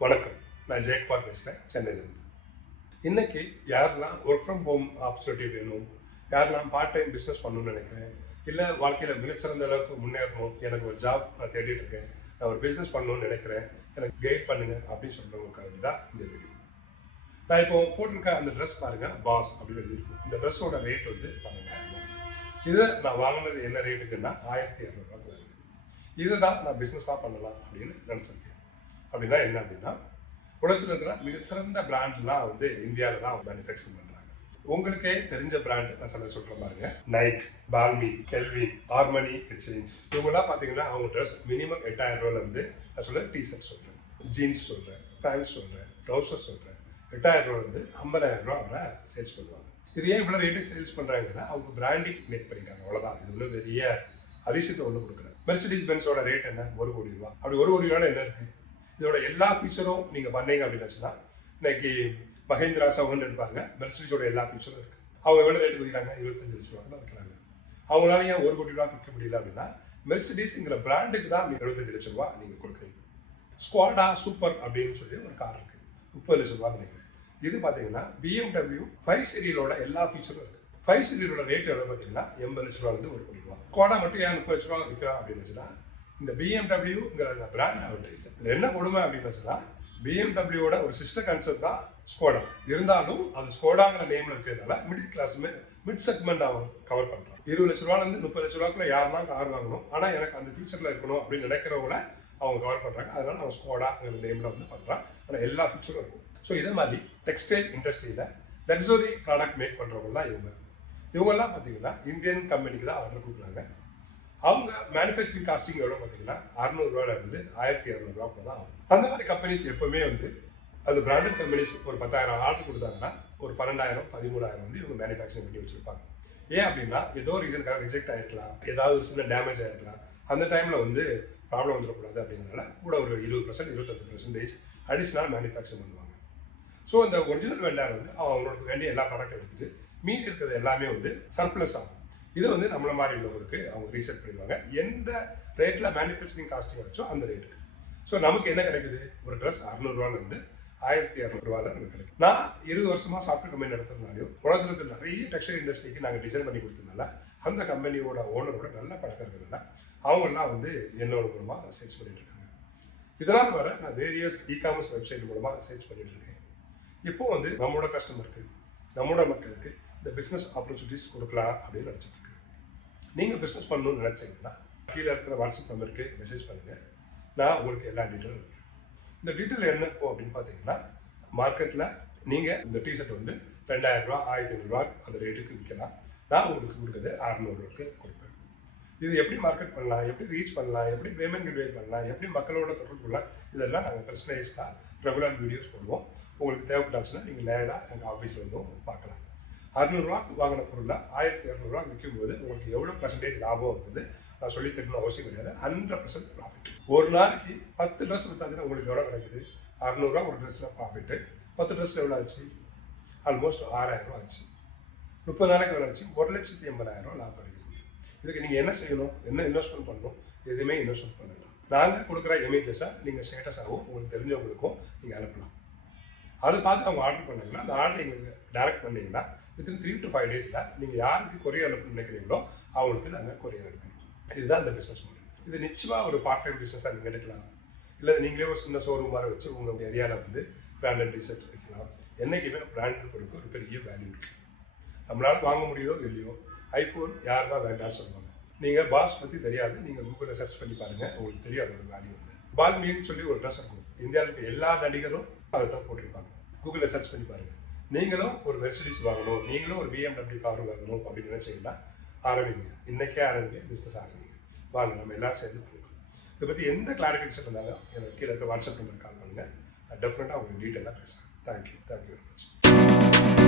வணக்கம். நான் ஜெயக்குமார் பேசுகிறேன் சென்னையிலேருந்து. இன்னைக்கு யாரெல்லாம் ஒர்க் ஃப்ரம் ஹோம் ஆப்பர்ச்சுனிட்டி வேணும் யாரெல்லாம் பார்ட் டைம் பிஸ்னஸ் பண்ணணும்னு நினைக்கிறேன் இல்லை வாழ்க்கையில் மிகச்சிறந்த அளவுக்கு முன்னேறணும் எனக்கு ஒரு ஜாப் நான் தேடிட்டு இருக்கேன் நான் ஒரு பிஸ்னஸ் பண்ணணும்னு நினைக்கிறேன் எனக்கு கைட் பண்ணுங்க அப்படின்னு சொல்கிறவங்களுக்காக தான் இந்த வீடியோ நான் இப்போ போட்டிருக்க அந்த ட்ரெஸ் பாருங்கள் பாஸ் அப்படின்னு எழுதியிருக்கும். இந்த ட்ரெஸ்ஸோட ரேட் வந்து பன்னெண்டாயிரம் ரூபாய். இதை நான் வாங்கினது என்ன ரேட்டுக்குன்னா ஆயிரத்தி இரநூறுவா இதை தான் நான் பிஸ்னஸாக பண்ணலாம் அப்படின்னு நினச்சிருக்கேன். அப்படின்னா என்ன அப்படின்னா உலகத்தில் இருக்கிற மிகச்சிறந்த பிராண்ட்லாம் வந்து இந்தியாவில் தான் மேனுஃபேக்சரிங் பண்ணுறாங்க உங்களுக்கே தெரிஞ்ச பிராண்ட் நான் சொல்ல சொல்கிறேன் பாருங்க. நைக் பால்மி கெல்வி ஹார்மனி எக்ஸ்சேஞ்ச் இவங்கெல்லாம் பார்த்தீங்கன்னா அவங்க ட்ரெஸ் மினிமம் எட்டாயிரம் ரூபாயிலேருந்து நான் சொல்கிறேன் டிஷர்ட் சொல்கிறேன் ஜீன்ஸ் சொல்கிறேன் பேண்ட் சொல்கிறேன் ட்ரௌசர் சொல்கிறேன் எட்டாயிரம் ரூபாயிலேருந்து ஐம்பதாயிரம் ரூபா வரை சேல்ஸ் பண்ணுவாங்க. இது ஏன் இவ்வளோ ரேட்டுக்கு சேல்ஸ் பண்ணுறாங்கன்னா அவங்க பிராண்டிங் மேக் பண்ணிருக்காங்க அவ்வளோதான் இது ஒன்றும் பெரிய அதிசயத்தை ஒன்று கொடுக்குறேன் மெர்சிடிஸ் பென்ஸோட ரேட் என்ன? ஒரு கோடி ரூபா அப்படி ஒரு கோடி ரூபாய் என்ன இருக்குது இதோட எல்லா ஃபீச்சரும் நீங்கள் பண்ணீங்க அப்படின்னு இன்னைக்கு மகேந்திரா சவுண்ட் இருப்பாங்க மெர்சிடிஸோட எல்லா ஃபீச்சரும் இருக்குது அவங்க எவ்வளோ ரேட்டு விற்கிறாங்க இருபத்தஞ்சு லட்ச ரூபா தான் விற்கிறாங்க. அவங்களால ஏன் ஒரு கோடி ரூபா விற்க முடியல அப்படின்னா மெர்சடிஸ்ங்கிற பிராண்டுக்கு தான் எழுபத்தஞ்சு லட்ச ரூபா நீங்கள் கொடுக்குறீங்க. ஸ்குவாடா சூப்பர் அப்படின்னு சொல்லி ஒரு கார் இருக்குது முப்பது லட்ச ரூபா நினைக்கிறேன். இது பார்த்தீங்கன்னா பிஎம்டபிள்யூ ஃபைவ் சீரியலோட எல்லா ஃபீச்சரும் இருக்குது ஃபைவ் சீரியலோட ரேட் எவ்வளோ பார்த்தீங்கன்னா எண்பது லட்ச ரூபாலேருந்து ஒரு கோடி ரூபா. ஸ்குவாடா மட்டும் ஏன் முப்பது லட்ச ரூபா விற்கிறான் அப்படின்னு வச்சுன்னா இந்த பிஎம்டபிள்யூங்கிற அந்த பிராண்ட் அவர்கிட்ட இல்லை. இதில் என்ன கொடுமை அப்படின்னு வச்சுன்னா பிஎம்டபிள்யூட ஒரு சிஸ்டர் கன்செப்ட் தான் ஸ்கோடா இருந்தாலும் அது ஸ்கோடாங்கிற நேமில் இருக்கிறதுனால மிடில் கிளாஸ் மிட் செக்மெண்ட் அவன் கவர் பண்ணுறான் இருபது லட்ச ரூபாலேருந்து முப்பது லட்ச ரூபாக்குள்ள யாரெல்லாம் கார் வாங்கணும்? ஆனால் எனக்கு அந்த ஃபியூச்சரில் இருக்கணும் அப்படின்னு நினைக்கிறவங்கள அவங்க கவர் பண்ணுறாங்க அதனால அவன் ஸ்கோடாங்கிற நேமில் வந்து பண்ணுறான் ஆனால் எல்லா ஃபியூச்சரும் இருக்கும். ஸோ இதே மாதிரி டெக்ஸ்டைல் இண்டஸ்ட்ரியில் லக்ஸரி ப்ராடக்ட் மேக் பண்ணுறவங்க தான் இவங்க. இவங்கெல்லாம் பார்த்தீங்கன்னா இந்தியன் கம்பெனிக்கு தான் ஆர்டர் கொடுக்குறாங்க. அவங்க மேனுஃபேக்சரிங் காஸ்டிங் எவ்வளோ பார்த்தீங்கன்னா அறநூறுவாயிலேருந்து ஆயிரத்தி இரநூறுவா கூட தான் ஆகும். அந்த மாதிரி கம்பெனிஸ் எப்போவுமே வந்து அது பிராண்டட் கம்பெனிஸ் ஒரு பத்தாயிரம் ஆர்டர் கொடுத்தாங்கன்னா ஒரு பன்னெண்டாயிரம் பதிமூணாயிரம் வந்து இவங்க மேனுஃபேக்சரிங் பண்ணி வச்சுருப்பாங்க. ஏன் அப்படின்னா ஏதோ ரீசனுக்காக ரிஜெக்ட் ஆகிருக்கலாம் ஏதாவது ஒரு சின்ன டேமேஜ் ஆகிருக்கலாம் அந்த டைமில் வந்து ப்ராப்ளம் வந்துடக்கூடாது அப்படிங்கிறனால கூட ஒரு இருபது பர்சன்ட் இருபத்தஞ்சு பர்சன்டேஜ் அடிஷ்னல் மேனுஃபேக்சர் பண்ணுவாங்க. ஸோ அந்த ஒரிஜினல் வெண்டார் வந்து அவங்களுக்கு வேண்டிய எல்லா ப்ராடக்ட்டும் எடுத்துட்டு மீதி இருக்கிறது எல்லாமே வந்து சர்ப்ளஸ் ஆகும். இது வந்து நம்மள மாதிரி உள்ளவங்களுக்கு அவங்க ரீசெட் பண்ணிடுவாங்க. எந்த ரேட்டில் மேனுஃபேக்சரிங் காஸ்டிங் வச்சோ அந்த ரேட்டுக்கு ஸோ நமக்கு என்ன கிடைக்குது? ஒரு ட்ரெஸ் அறுநூறுவாலேருந்து ஆயிரத்தி இரநூறுவாயில் நமக்கு கிடைக்கும் நான் இருபது வருஷமாக சாஃப்ட்வேர் கம்பெனி நடத்துறதுனாலையும் உலகத்தில் இருக்க நிறைய டெக்ஸ்டைல் இண்டஸ்ட்ரிக்கு நாங்கள் டிசைன் பண்ணி கொடுத்ததுனால அந்த கம்பெனியோட ஓனரோட நல்ல பழக்கம் இருக்கிறதுனால அவங்கெல்லாம் வந்து என்னோட மூலமாக சேல்ஸ் பண்ணிட்டு இருக்காங்க. இதனால் வர நான் வேரியஸ் இ காமர்ஸ் வெப்சைட் மூலமாக சேல்ஸ் பண்ணிட்டு இருக்கேன். இப்போ வந்து நம்மளோட கஸ்டமருக்கு நம்மளோட மக்களுக்கு இந்த பிஸ்னஸ் ஆப்பர்ச்சுனிட்டிஸ் கொடுக்கலாம் அப்படின்னு நினச்சிட்டு நீங்கள் பிஸ்னஸ் பண்ணணும்னு நினச்சிங்கன்னா கீழே இருக்கிற வாட்ஸ்அப் நம்பருக்கு மெசேஜ் பண்ணுங்கள் நான் உங்களுக்கு எல்லா டீட்டெயிலும் இருக்கேன் இந்த டீட்டெயில் என்ன அப்படின்னு பார்த்தீங்கன்னா மார்க்கெட்டில் நீங்கள் இந்த டிஷர்ட் வந்து ரெண்டாயிரரூவா ஆயிரத்தி ஐநூறுரூவா அந்த ரேட்டுக்கு விற்கலாம் நான் உங்களுக்கு கொடுக்குறது அறநூறுவாக்கு கொடுப்பேன். இது எப்படி மார்க்கெட் பண்ணலாம் எப்படி ரீச் பண்ணலாம் எப்படி பேமெண்ட் டிவைட் பண்ணலாம் எப்படி மக்களோட தொடர்பு கொள்ளலாம் இதெல்லாம் நாங்கள் பர்சனலைஸ்டாக ரெகுலர் வீடியோஸ் போடுவோம். உங்களுக்கு தேவைப்பட்டாச்சுன்னா நீங்கள் நேராக எங்கள் ஆஃபீஸில் வந்து பார்க்கலாம். அறுநூறுவாக்கு வாங்கின பொருளை ஆயிரத்தி இரநூறுவா விற்கும்போது உங்களுக்கு எவ்வளோ பர்சன்டேஜ் லாபம் இருக்குது நான் சொல்லி தரணும் அவசியம் கிடையாது. ஹண்ட்ரட் பர்சன்ட் ப்ராஃபிட் ஒரு நாளைக்கு பத்து ட்ரெஸ் விற்றாச்சுன்னா உங்களுக்கு எவ்வளோ கிடைக்குது? அறுநூறுவா ஒரு ட்ரெஸ்ஸில் ப்ராஃபிட்டு பத்து ட்ரெஸ் எவ்வளோ ஆச்சு? ஆல்மோஸ்ட் ஆறாயிரம் ரூபா ஆச்சு. முப்பது நாளைக்கு எவ்வளோ ஆச்சு? ஒரு லட்சத்தி எண்பதாயிரம் ரூபா லாபம் கிடைக்க இதுக்கு நீங்கள் என்ன செய்யணும்? என்ன இன்வெஸ்ட்மெண்ட் பண்ணணும்? எதுவுமே இன்வெஸ்ட்மெண்ட் பண்ணலாம் நாங்கள் கொடுக்குற இமேஜஸாக நீங்கள் ஸ்டேட்டஸாகவும் உங்களுக்கு தெரிஞ்சவங்களுக்கும் நீங்கள் அனுப்பலாம். அதை பார்த்து அவங்க ஆர்டர் பண்ணாங்கன்னா அந்த ஆர்டர் எங்களுக்கு டேரக்ட் பண்ணீங்கன்னா வித்தின் த்ரீ டு ஃபைவ் டேஸில் நீங்கள் யாருக்கு கொரியர் அனுப்ப நினைக்கிறீங்களோ அவங்களுக்கு நாங்கள் கொரியர் அனுப்பிடுவோம். இதுதான் அந்த பிஸ்னஸ் மாடல் இது நிச்சயமாக ஒரு பார்ட் டைம் பிஸ்னஸாக நீங்கள் எடுக்கலாம். இல்லை நீங்களே ஒரு சின்ன ஷோரூம் மாதிரி வச்சு உங்கள் ஏரியாவில் வந்து பிராண்டட் டிஷர்ட் வைக்கலாம். என்றைக்குமே பிராண்டட் பொருளுக்கு ஒரு பெரிய வேல்யூ இருக்குது நம்மளால் வாங்க முடியுதோ இல்லையோ ஐஃபோன் யார் தான் வேண்டாம்னு சொல்லுவாங்க. நீங்கள் பாஸ் பற்றி தெரியாது நீங்கள் கூகுளில் சர்ச் பண்ணி பாருங்கள் உங்களுக்கு தெரியும் அதோட வேல்யூ என்ன. பால்மின்னு சொல்லி ஒரு ட்ரெஸ் இருக்கும். இந்தியாவில் இருக்க எல்லா நடிகரும் அதை தான் போட்டிருப்பாங்க. கூகுளில் சர்ச் பண்ணி பாருங்கள் நீங்களும் ஒரு மெர்சிடிஸ் வாங்கணும் நீங்களும் ஒரு பிஎம்டபிள்யூ கார் வாங்கணும் அப்படின்னு நினச்சிங்கன்னா ஆரம்பிங்க. இன்றைக்கே ஆரம்பிங்க பிஸ்னஸ் ஆரம்பிங்க. வாங்க நம்ம எல்லாரும் சேர்ந்து பண்ணுவோம் இதை பற்றி எந்த கிளாரிஃபிகேஷன் பண்ணாலும் எனக்கு கீழே இருக்க வாட்ஸ்அப் நம்பருக்கு கால் பண்ணுங்கள் டெஃபினட்டாக உங்களுக்கு டீட்டெயிலாக பேசுகிறேன் தேங்க்யூ தேங்க்யூ வெரி மச்